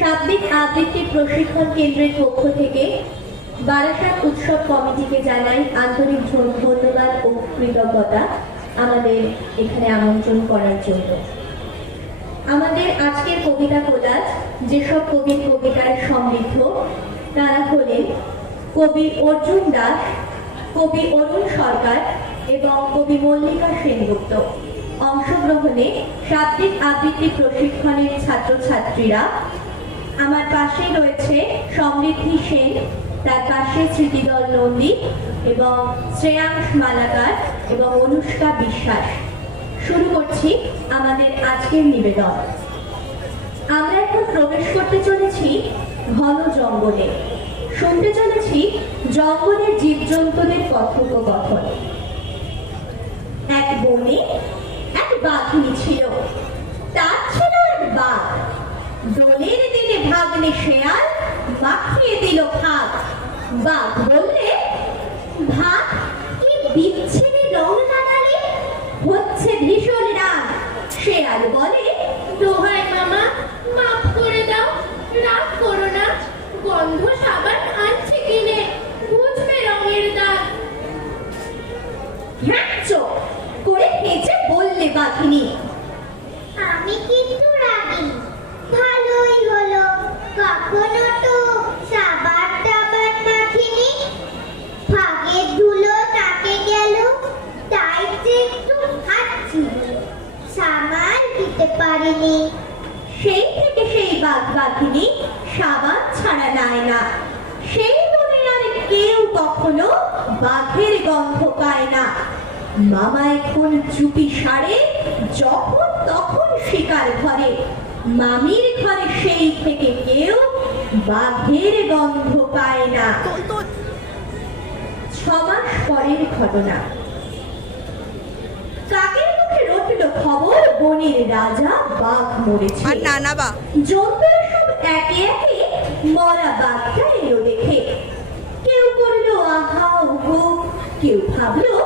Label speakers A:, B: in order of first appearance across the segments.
A: শাব্দিক আবৃত্তি প্রশিক্ষণ কেন্দ্রের পক্ষ থেকে বারাসাত উৎসব কমিটিকে জানাই আন্তরিক ধন্যবাদ ও কৃতজ্ঞতা আমাদের এখানে আমন্ত্রণ করার জন্য। আমাদের আজকের কবিতা কোলাজ যেসব কবির কবিতায় সমৃদ্ধ, তারা হলেন কবি অর্জুন দাস, কবি অরুণ সরকার এবং কবি মল্লিকা সেনগুপ্ত। অংশগ্রহণে শাব্দিক আবৃত্তি প্রশিক্ষণের ছাত্রছাত্রীরা আমার পাশে রয়েছে সমৃদ্ধি সেন তার পাশে স্মৃতিদল নন্দী এবং শ্রেয়াংশ মালাকার এবং অনুষ্কা বিশ্বাস। শুরু করছি আমাদের আজকের নিবেদন। আমরা এখন প্রবেশ করতে চলেছি ঘন জঙ্গলে। শুনতে চলেছি জঙ্গলের জীবজন্তুদের কথোপকথন। এক বনে এক বাঘিনী ছিল। তার ছিল এক বাঘ। দোলের ভাগ্নে শেয়াল মাখিয়ে দিল ভাগ বাঘ বললে ভাগ কি বিচ্ছিন্ন রং লাগালে হচ্ছে ভীষণ রাগ। শেয়াল বলে,
B: দোহাই মামা, মাফ করে দাও, রাগ করো না, গন্ধ সাবান আনছে কিনে, বুঝবে রঙের দাগ।
A: ঘ্যাঁচ করে হেঁচে বললে বাঘিনী
C: আমি কিন্তু রাগি ভালোই হলো কখনো তো সাবান টাবান মাখিনি ভাগের ধুলো তাকে গেল তাই যে একটু হাঁটছি সামাল দিতে পারিনি
A: সেই থেকে সেই বাঘ বাঘিনী সাবান ছাড়া নেয় না সেই মনে আর কেউ কখনো বাঘের গন্ধ পায় না মামা এখন চুপি সারে যখন তখন শিকার ঘরে। মামির ঘরে সেই থেকে কেউ বাঘের গন্ধ পায় না। ছমাস পরের ঘটনা। কাকের মুখে রটল খবর বনের রাজা বাঘ মরেছে।
D: আর নানা বা।
A: জন্তুরা সব একে একে মরা বাঘটা এলো দেখে। কেউ করল আহা উহু কেউ ভাবলো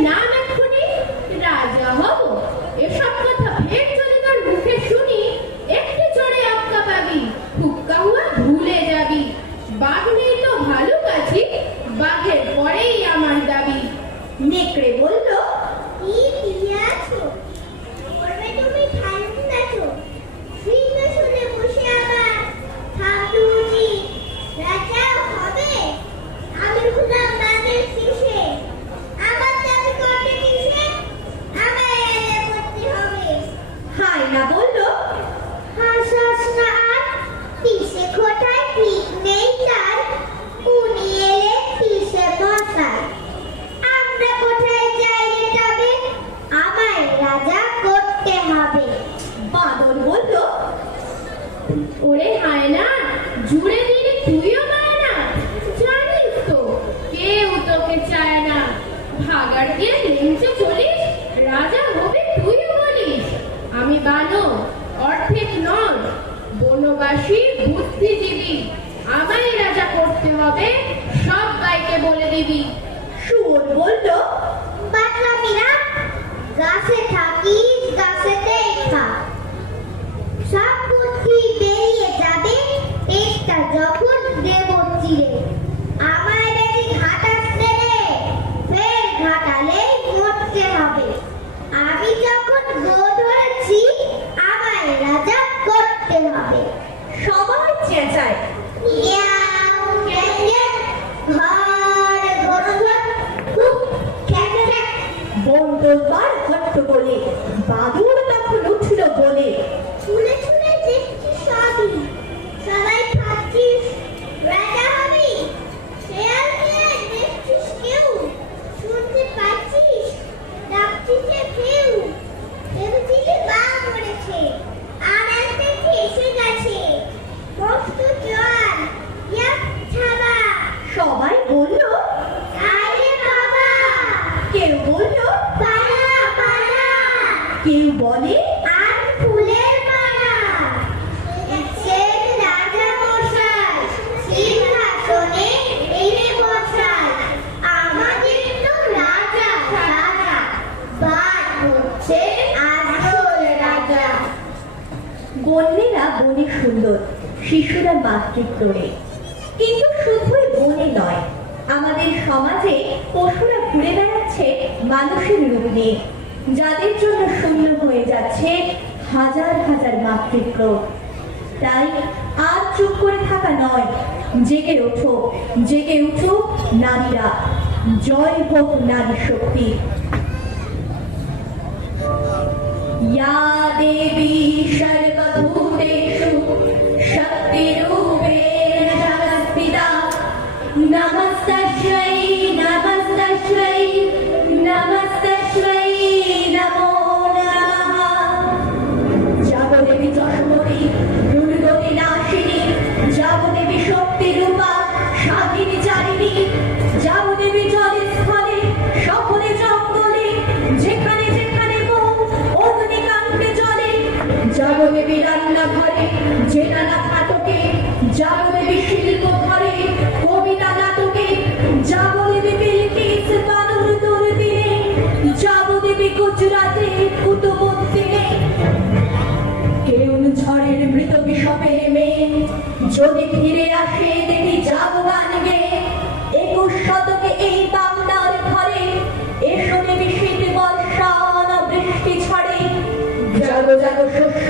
C: not যখন দেব চিরে আমায় বেশি ঘাটাচ্ছে রে ফের ঘাটালে মরতে হবে। আমি যখন গো ধরেছি আমায় রাজা করতে হবে।
A: সবাই চেঁচায়।
C: ক্যাক, ঘর ঘর ঘর, খুব ক্যাক ক্যাক।
A: বন্ডলবার ঘট্ট বলে বাদুর তখন উঠল বলে
C: শুনে শুনে দেখছি সবই সবাই ভাবছিস রাজা হবি শেয়াল নিয়ে দেখছিস কেউ শুনতে পাচ্ছিস ডাকছিস কেউ ভেবেছিলি বাঘ মরেছে আর এক দেখি এসে গেছে কষ্ট
A: বলে
C: আর ফুলের মালা। শেখ রাজা মশাই সিংহাসনে এনে বসাই আমাদের তো রাজা রাজা বার হচ্ছে আসল রাজা।
A: বন্যেরা বনে সুন্দর, শিশুরা মাতৃত্বরে কিন্তু শুধুই বনে নয়, আমাদের সমাজে পশুরা ঘুরে বেড়াচ্ছে মানুষের রূপ নিয়ে। যাদের জন্য শূন্য হয়ে যাচ্ছে হাজার হাজার মাতৃত্ব তাই আর চুপ করে থাকা নয় জেগে ওঠো জেগে উঠো নারীরা জয় হোক নারী শক্তি या देवी सर्वभूतेषु शक्तिरूपेण संस्थिता नमस्तस्यै नमस्तस्यै नमस्तस्यै রান্নাঘরে জেনানা ফাটকে জগদেবী শিল্প ঘরে কবিতা নাটকে মেয়ে, যদি ফিরে আসে দেবী জাগগান গে। একুশ শতকে এই বাংলার ঘরে, এসো দেবী শীত বর্ষণ বৃষ্টি ছড়ে জাগ জাগ, শস্য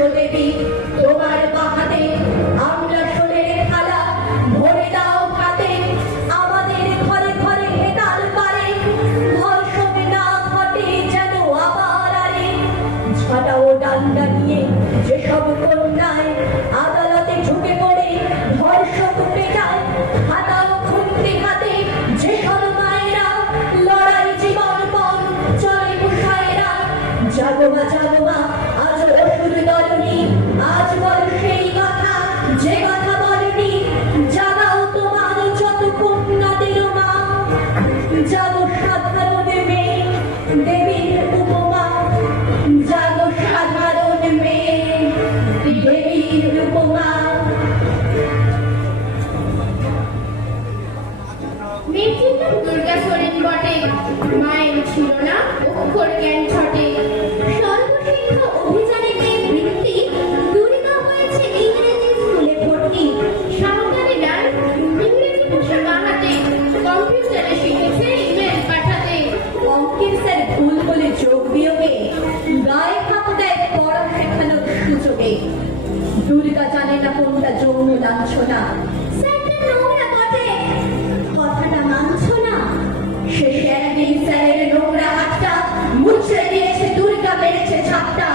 A: হয়েছে সাতটা